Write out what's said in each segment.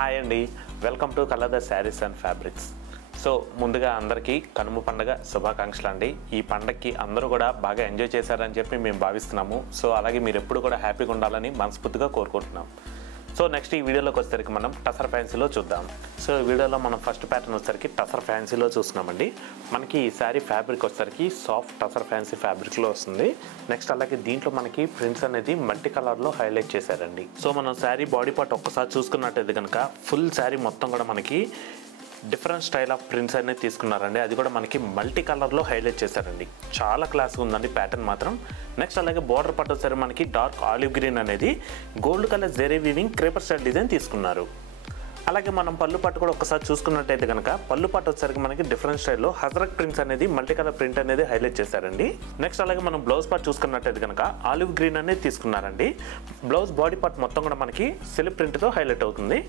Hi అండి, welcome to colour saris and fabrics. So ముందుగా అందరికీ కనుమ పండుగ శుభాకాంక్షలు అండి. ఈ పండగకి అందరూ కూడా బాగా ఎంజాయ్ చేశారని చెప్పి మేము భావిస్తున్నాము. సో అలాగే మీరు ఎప్పుడు కూడా హ్యాపీగా ఉండాలని మనస్ఫూర్తిగా కోరుకుంటున్నాం. సో నెక్స్ట్ ఈ వీడియోలోకి వచ్చేసరికి మనం టసర్ ఫ్యాన్సీలో చూద్దాం. సో ఈ వీడియోలో మనం ఫస్ట్ ప్యాటర్న్ వచ్చేసరికి టసర్ ఫ్యాన్సీలో చూస్తున్నామండి. మనకి ఈ శారీ ఫ్యాబ్రిక్ వచ్చేసరికి సాఫ్ట్ టసర్ ఫ్యాన్సీ ఫ్యాబ్రిక్లో వస్తుంది. నెక్స్ట్ అలాగే దీంట్లో మనకి ప్రింట్స్ అనేది మల్టీ కలర్లో హైలైట్ చేశారండి. సో మనం శారీ బాడీ పార్ట్ ఒక్కసారి చూసుకున్నట్టయితే కనుక ఫుల్ శారీ మొత్తం కూడా మనకి డిఫరెంట్ స్టైల్ ఆఫ్ ప్రింట్స్ అనేది తీసుకున్నారండి. అది కూడా మనకి మల్టీ కలర్లో హైలైట్ చేశారండి. చాలా క్లాస్గా ఉందండి ప్యాటర్న్ మాత్రం. నెక్స్ట్ అలాగే బార్డర్ పార్ట్ వచ్చేసరికి మనకి డార్క్ ఆలివ్ గ్రీన్ అనేది gold colour zari weaving creeper style design తీసుకున్నారు. అలాగే మనం పళ్ళు పట్టు కూడా ఒకసారి చూసుకున్నట్టయితే కనుక పళ్ళు పట్టు వచ్చేసరికి మనకి డిఫరెంట్ స్టైల్లో హజరక్ ప్రింట్స్ అనేది మల్టీ కలర్ ప్రింట్ అనేది హైలైట్ చేశారండి. నెక్స్ట్ అలాగే మనం బ్లౌజ్ పార్ట్ చూసుకున్నట్టయితే కనుక ఆలివ్ గ్రీన్ అనేది తీసుకున్నారండి. బ్లౌజ్ బాడీ పార్ట్ మొత్తం కూడా మనకి సిల్క్ ప్రింట్తో హైలైట్ అవుతుంది.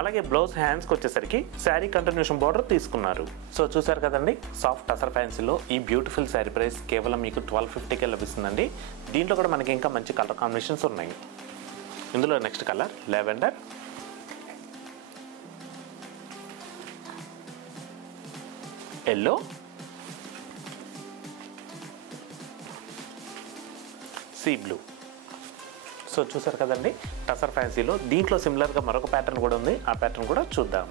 అలాగే బ్లౌజ్ హ్యాండ్స్కి వచ్చేసరికి శారీ కంటిన్యూషన్ బార్డర్ తీసుకున్నారు. సో చూసారు కదండి, సాఫ్ట్ టసర్ ఫ్యాన్సీలో ఈ బ్యూటిఫుల్ శారీ ప్రైస్ కేవలం మీకు 1250కే లభిస్తుందండి. దీంట్లో కూడా మనకి ఇంకా మంచి కలర్ కాంబినేషన్స్ ఉన్నాయి. ఇందులో next colour lavender, yellow, sea blue. So చూసారు కదండి టసర్ ఫ్యాన్సీలో దీంట్లో సిమిలర్గా మరొక ప్యాటర్న్ కూడా ఉంది. ఆ ప్యాటర్న్ కూడా చూద్దాం.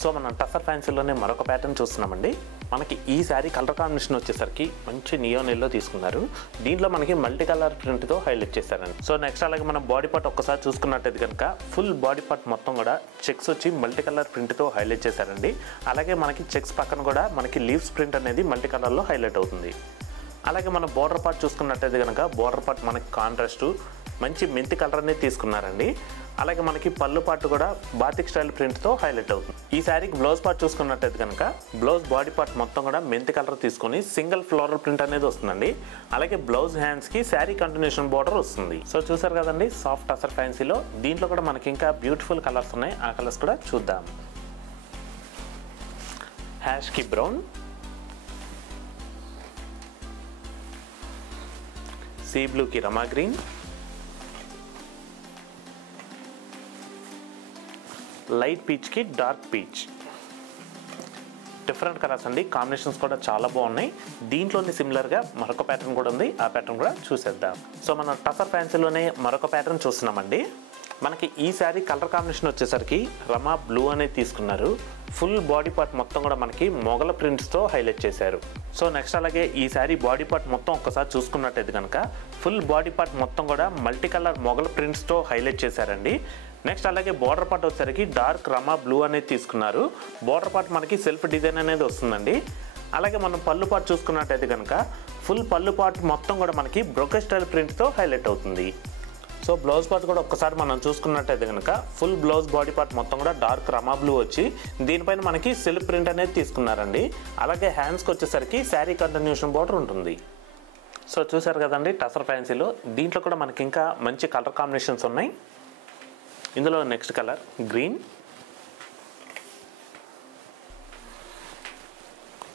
సో మనం టసర్ ఫ్యాన్సీలోనే మరొక ప్యాటర్న్ చూస్తున్నామండి. మనకి ఈ శారీ కలర్ కాంబినేషన్ వచ్చేసరికి మంచి నియోన్ ఎల్లో తీసుకున్నారు. దీంట్లో మనకి మల్టీ కలర్ ప్రింట్తో హైలైట్ చేశారండి. సో నెక్స్ట్ అలాగే మనం బాడీ పార్ట్ ఒక్కసారి చూసుకున్నట్టయితే కనుక ఫుల్ బాడీ పార్ట్ మొత్తం కూడా చెక్స్ వచ్చి మల్టీ కలర్ ప్రింట్తో హైలైట్ చేశారండి. అలాగే మనకి చెక్స్ పక్కన కూడా మనకి లీవ్స్ ప్రింట్ అనేది మల్టీ కలర్లో హైలైట్ అవుతుంది. అలాగే మన బోర్డర్ పార్ట్ చూసుకున్నట్టయితే కనుక బోర్డర్ పార్ట్ మనకి కాంట్రాస్ట్ మంచి మెంతి కలర్ అనేది తీసుకున్నారండి. అలాగే మనకి పళ్ళు పార్ట్ కూడా బాతిక్ స్టైల్ ప్రింట్తో హైలైట్ అవుతుంది. ఈ శారీకి బ్లౌజ్ పార్ట్ చూసుకున్నట్టయితే కనుక బ్లౌజ్ బాడీ పార్ట్ మొత్తం కూడా మెంతి కలర్ తీసుకొని సింగిల్ ఫ్లోరల్ ప్రింట్ అనేది వస్తుందండి. అలాగే బ్లౌజ్ హ్యాండ్స్కి శారీ కంటిన్యూషన్ బార్డర్ వస్తుంది. సో చూసారు కదండి సాఫ్ట్ టసర్ ఫ్యాన్సీలో దీంట్లో కూడా మనకి ఇంకా బ్యూటిఫుల్ కలర్స్ ఉన్నాయి. ఆ కలర్స్ కూడా చూద్దాం. హ్యాష్కి బ్రౌన్, సీ బ్లూకి రమా గ్రీన్, లైట్ పీచ్కి డార్క్ పీచ్. డిఫరెంట్ కలర్స్ అండి, కాంబినేషన్స్ కూడా చాలా బాగున్నాయి. దీంట్లోనే సిమిలర్గా మరొక ప్యాటర్న్ కూడా ఉంది. ఆ ప్యాటర్న్ కూడా చూసేద్దాం. సో మనం టసర్ ఫ్యాన్సీలోనే మరొక ప్యాటర్న్ చూస్తున్నామండి. మనకి ఈ శారీ కలర్ కాంబినేషన్ వచ్చేసరికి రమా బ్లూ అనేది తీసుకున్నారు. ఫుల్ బాడీ పార్ట్ మొత్తం కూడా మనకి మొగల ప్రింట్స్తో హైలైట్ చేశారు. సో నెక్స్ట్ అలాగే ఈ శారీ బాడీ పార్ట్ మొత్తం ఒక్కసారి చూసుకున్నట్టయితే కనుక ఫుల్ బాడీ పార్ట్ మొత్తం కూడా మల్టీ కలర్ మొగల ప్రింట్స్తో హైలైట్ చేశారండి. నెక్స్ట్ అలాగే బార్డర్ పార్ట్ వచ్చేసరికి డార్క్ రమా బ్లూ అనేది తీసుకున్నారు. బార్డర్ పార్ట్ మనకి సెల్ఫ్ డిజైన్ అనేది వస్తుందండి. అలాగే మనం పళ్ళు పార్ట్ చూసుకున్నట్టయితే కనుక ఫుల్ పళ్ళు పార్ట్ మొత్తం కూడా మనకి బ్రోకెట్ స్టైల్ ప్రింట్తో హైలైట్ అవుతుంది. సో బ్లౌజ్ పార్ట్ కూడా ఒక్కసారి మనం చూసుకున్నట్టయితే కనుక ఫుల్ బ్లౌజ్ బాడీ పార్ట్ మొత్తం కూడా డార్క్ రమా బ్లూ వచ్చి దీనిపైన మనకి సిల్క్ ప్రింట్ అనేది తీసుకున్నారండి. అలాగే హ్యాండ్స్కి వచ్చేసరికి శారీ కంటిన్యూషన్ బార్డర్ ఉంటుంది. సో చూసారు కదండి టసర్ ఫ్యాన్సీలో దీంట్లో కూడా మనకి ఇంకా మంచి కలర్ కాంబినేషన్స్ ఉన్నాయి. ఇందులో next colour green,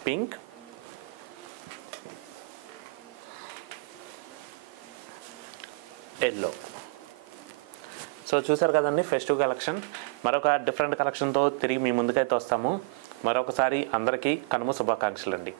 pink, yellow. So చూసారు కదండి ఫెస్టివ్ కలెక్షన్. మరొక డిఫరెంట్ కలెక్షన్తో తిరిగి మీ ముందుకైతే వస్తాము. మరొకసారి అందరికీ కనుమ శుభాకాంక్షలు అండి.